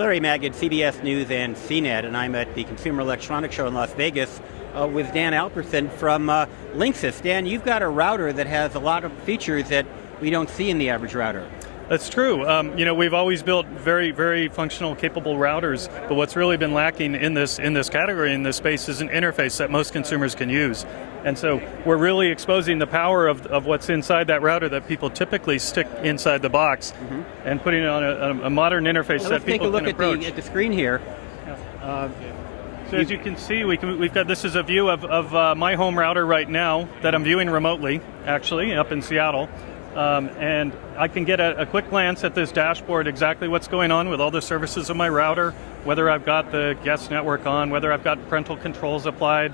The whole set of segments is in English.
Larry Magid, CBS News and CNET, and I'm at the Consumer Electronics Show in Las Vegas with Dan Albertson from Linksys. Dan, you've got a router that has a lot of features that we don't see in the average router. That's true. We've always built very, very functional, capable routers, but what's really been lacking in this category, in this space, is an interface that most consumers can use. And so we're really exposing the power of what's inside that router that people typically stick inside the box, and putting it on a modern interface that people can approach. Let's take a look at the screen here. So as you can see, we've got, this is a view of my home router right now that I'm viewing remotely, actually, up in Seattle. And I can get a quick glance at this dashboard, exactly what's going on with all the services of my router, whether I've got the guest network on, whether I've got parental controls applied,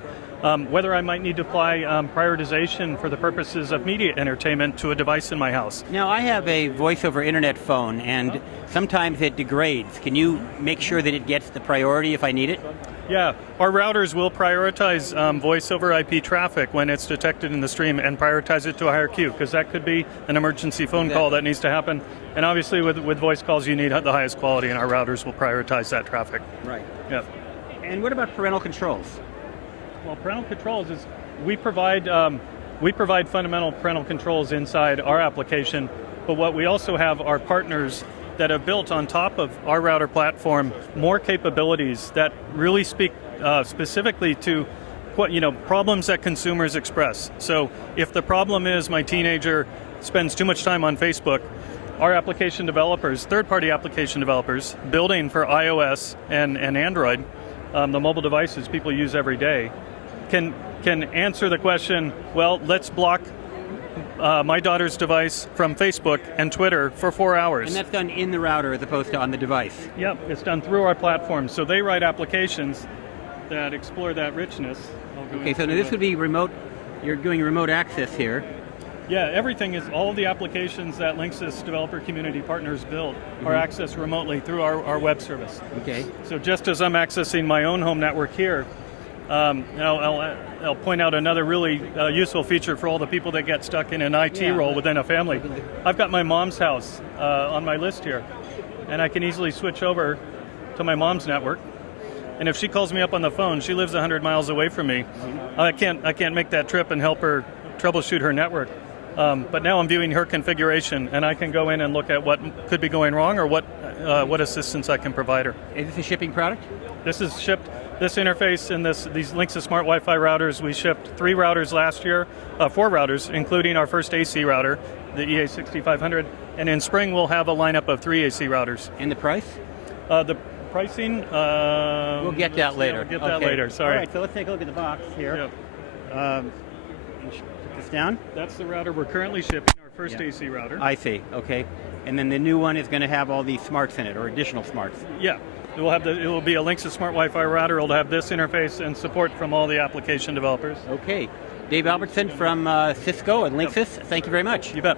whether I might need to apply prioritization for the purposes of media entertainment to a device in my house. Now, I have a voice over internet phone, and sometimes it degrades. Can you make sure that it gets the priority if I need it? Yeah, our routers will prioritize voice over IP traffic when it's detected in the stream and prioritize it to a higher queue, because that could be an emergency phone call that needs to happen. And obviously with voice calls, you need the highest quality, and our routers will prioritize that traffic. Right. Yeah. And what about parental controls? Well, parental controls is, we provide fundamental parental controls inside our application, but what we also have are partners that have built on top of our router platform more capabilities that really speak specifically to problems that consumers express. So if the problem is my teenager spends too much time on Facebook, our application developers, third-party application developers, building for iOS and Android, the mobile devices people use every day, can answer the question, well, let's block my daughter's device from Facebook and Twitter for 4 hours. And that's done in the router as opposed to on the device? Yep, it's done through our platform. So they write applications that explore that richness. Okay, so now this would be remote, you're doing remote access here. Yeah, everything is, all of the applications that Linksys developer community partners build are accessed remotely through our web service. Okay. So just as I'm accessing my own home network here, I'll point out another really useful feature for all the people that get stuck in an IT role within a family. I've got my mom's house on my list here, and I can easily switch over to my mom's network. And if she calls me up on the phone, she lives 100 miles away from me. I can't make that trip and help her troubleshoot her network. But now I'm viewing her configuration, and I can go in and look at what could be going wrong or what assistance I can provide her. Is this a shipping product? This is shipped. This interface and these Linksys Smart Wi-Fi routers, we shipped 3 routers last year, 4 routers, including our first AC router, the EA6500, and in spring we'll have a lineup of 3 AC routers. And the price? The pricing? We'll get that later. We'll get that later, sorry. All right, so let's take a look at the box here. Yep. Put this down. That's the router we're currently shipping, our first AC router. I see, okay. And then the new one is going to have all these smarts in it, or additional smarts. Yeah. It will be a Linksys Smart Wi-Fi router. It'll have this interface and support from all the application developers. Okay. Dave Albertson from Cisco and Linksys, thank you very much. You bet.